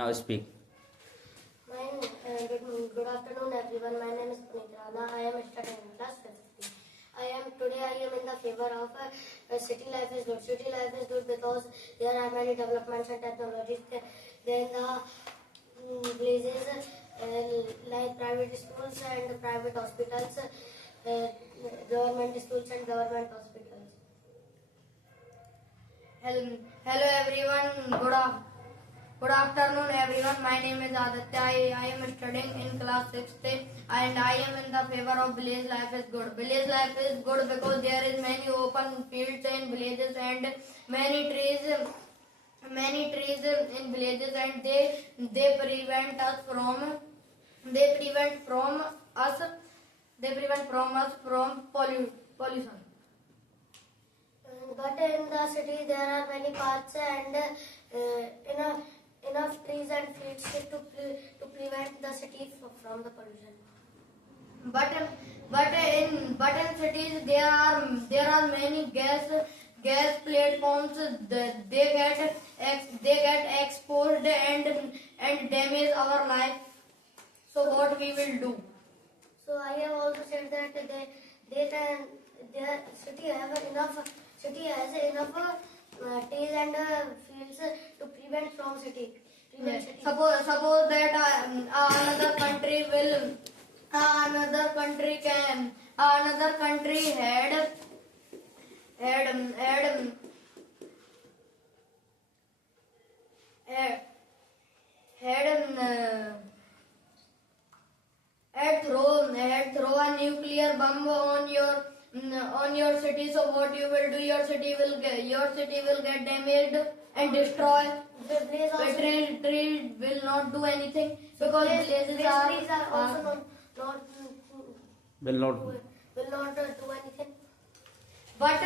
Now speak. Good afternoon, everyone. My name is Puneet Rana. I am studying in class 50. I am in the favor of city life is good. City life is good because there are many developments and technologies. Then the places like private schools and private hospitals, government schools and government hospitals. Hello everyone. Good afternoon everyone. My name is Aditya. I am studying in class 6th and I am in the favor of village life is good. Village life is good because there is many open fields in villages and many trees in villages, and they prevent us from pollution. But in the city there are many parks and enough trees and fields to prevent the city from the pollution. But in cities there are many gas platforms. They get exposed and damage our life. So what we will do? So I have also said that their city has enough trees and fields to prevent city. Suppose that another country had throw a nuclear bomb on your city. So what you will do? Your city will get damaged and destroyed. Tree will not do anything because trees are also not Will not. will not do anything. But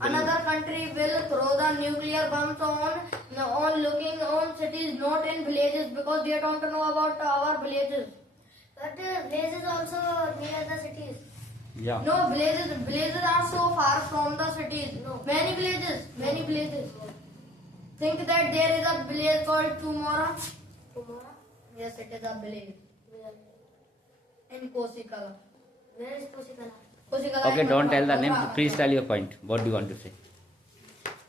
another country will throw the nuclear bombs on cities, not in villages, because they don't know about our villages. But villages also near the cities. Yeah. No, villages are so far from the cities. No. Many villages. Think that there is a village called Tumora. Tomorrow? Yes, it is a village Where? in Kosikala. Where is Kosikala? Kosikala Okay, in don't tell the Mathura. name. Please tell your point. What do you want to say?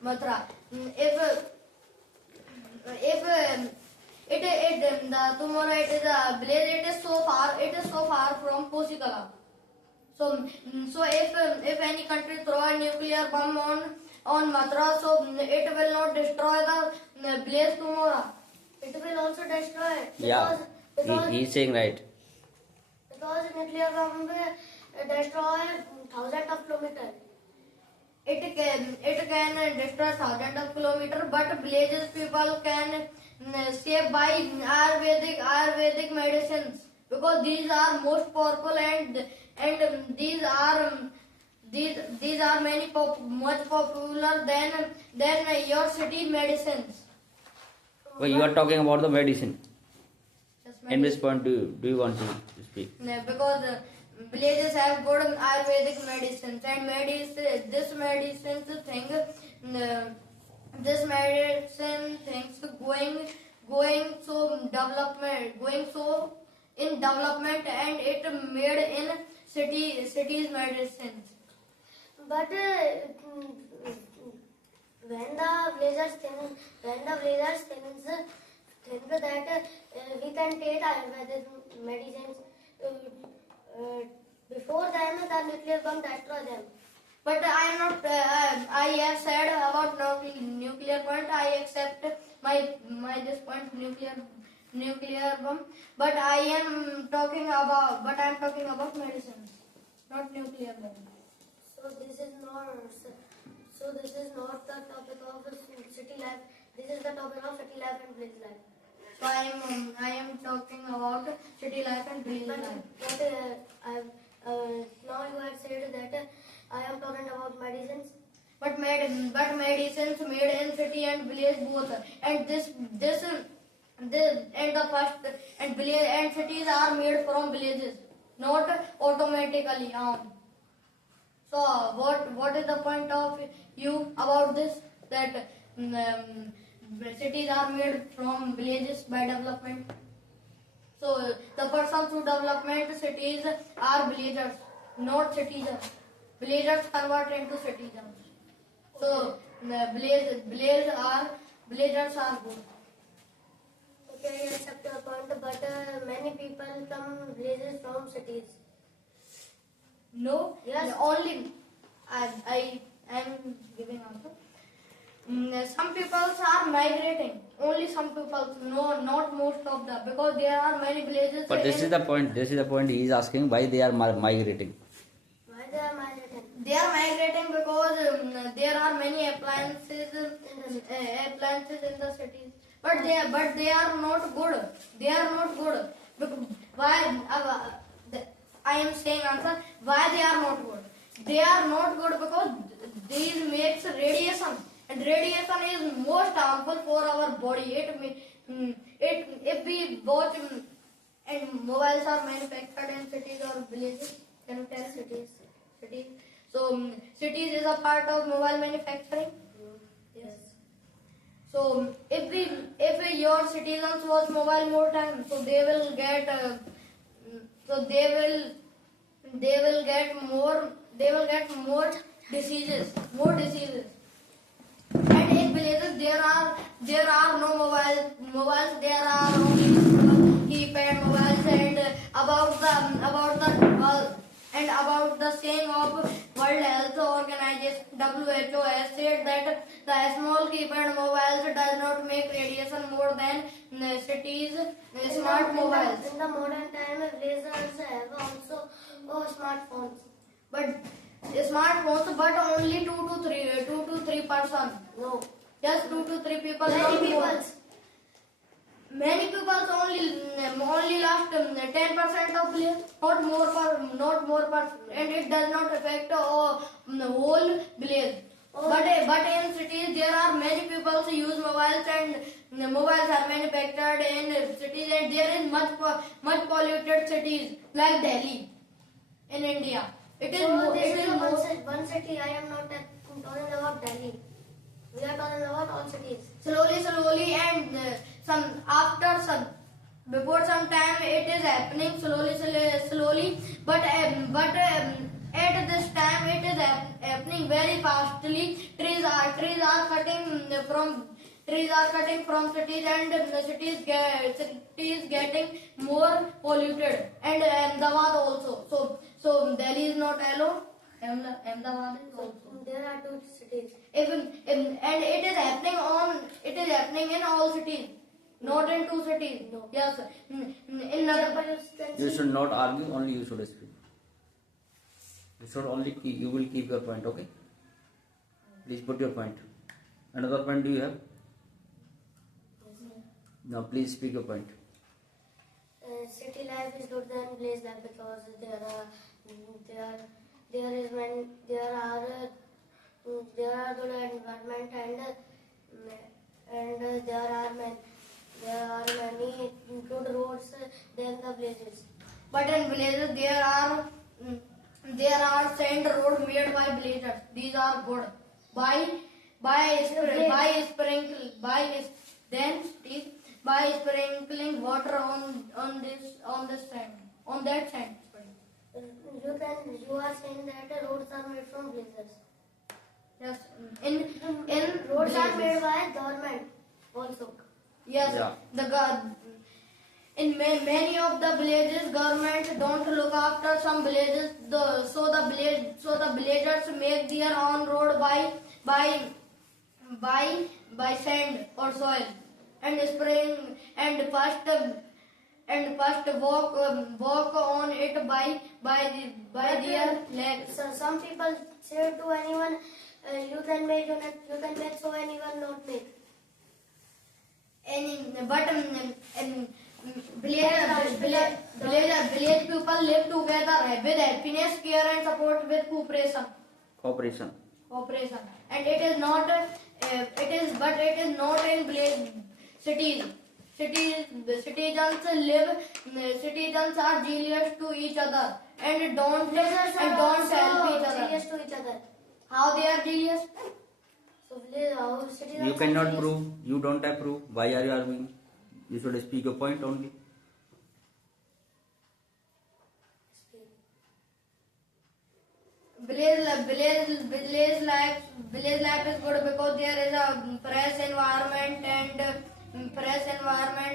Mathura. If the Tumora, it is a village. It is so far from Kosikala. So if any country throw a nuclear bomb on Mathura, so it will not destroy the village Tumora. It will also destroy. Yeah. He is saying right. Because nuclear bomb will destroy thousands of kilometers. It can destroy thousands of kilometers, but villages people can save by Ayurvedic medicines, because these are most powerful and these are much popular than your city medicines. Well, you are talking about the medicine. Just In which point do you want to speak? Because villages have good Ayurvedic medicines, and this medicine things going so in development, and it made in cities medicines. But when the villagers think that we can take Ayurvedic medicines, before them the nuclear bomb destroy them. But I am not. I have said about nuclear point. I accept my this point nuclear bomb. But I am talking about medicines, not nuclear bomb. So this is not the topic of city life. This is the topic of city life and village life. So I am talking about city life and village life. Now you have said that I am talking about medicines. But medicines made in city and village both, and this and the first and village and cities are made from villages, not automatically. So what is the point of you about this? That cities are made from villages by development. So the persons who development cities are villagers, not citizens. Villagers convert into citizens. So the villagers are good. Okay, I accept your point, but many people come villages from cities. No, Yes. only I am giving answer. Some people are migrating. Only some people, no, not most of them, because there are many villages. But this is the point. This is the point. He is asking why they are migrating. Why they are migrating? They are migrating because there are many appliances in the cities. But they are not good. They are not good. Why? I am saying answer. Why they are not good? They are not good because these makes radiation, and radiation is most harmful for our body. If we watch and mobiles are manufactured in cities or villages. Can you tell cities? So cities is a part of mobile manufacturing. Yes. So if your citizens watch mobile more time, so they will get more diseases. And in villages there are no mobiles. There are only keypad mobiles. And about the saying of World Health Organization (WHO) has said that the small keypad mobiles does not make radiation more than cities smart mobiles. In the modern time, villagers have also smartphones. But smartphones, but only 2 to 3 person. No. Just 2 to 3 people. Many not people. more. Many people only last 10% of village, not more person, and it does not affect the whole village. Oh. But in cities there are many people who use mobiles, and mobiles are manufactured in cities, and there is much polluted cities like Delhi in India. It is So more. this It is is more. one city. I am not talking about Delhi. We are talking about all cities. Slowly, and before some time it is happening slowly, but at this time it is happening very fastly. Trees are cutting from cities, and the cities getting more polluted, and Ahmedabad also. So Delhi is not alone. Ahmedabad is also. There are two cities. And it is happening in all cities, not in 2 cities. No. Yes. You should not argue. Only you should speak. You will keep your point. Okay. Please put your point. Another point do you have? Now please speak your point. City life is good than village life because there are good environment, and there are many good roads than the villages. But in villages there are sand road made by villagers. These are good. By sprinkling water on that sand. You are saying that roads are made from villages. Yes. In Roads are villages. made by government also. Yes. Yeah. In many of the villages, government don't look after some villages. So the villagers make their own road by sand or soil, and spring and first walk on it by their legs. So some people say to anyone, you can make so anyone not make. Village people live together with happiness, care, and support with cooperation. And it is not in village cities. Citizens are jealous to each other and don't help each other. Serious to each other. How they are jealous? So So village, how city You life cannot is- prove. You don't have proof. Why are you arguing? You should speak your point only. Village life is good because there is a fresh environment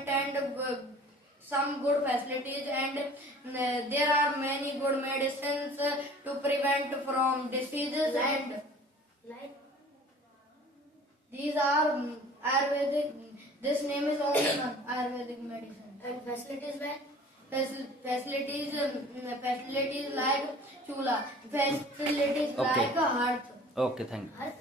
and some good facilities, and there are many good medicines to prevent from diseases, and Like these are Ayurvedic. This name is only one Ayurvedic medicine. and facilities where? Facilities like chula, facilities Okay. like a hearth. Okay, thank you. Hearth?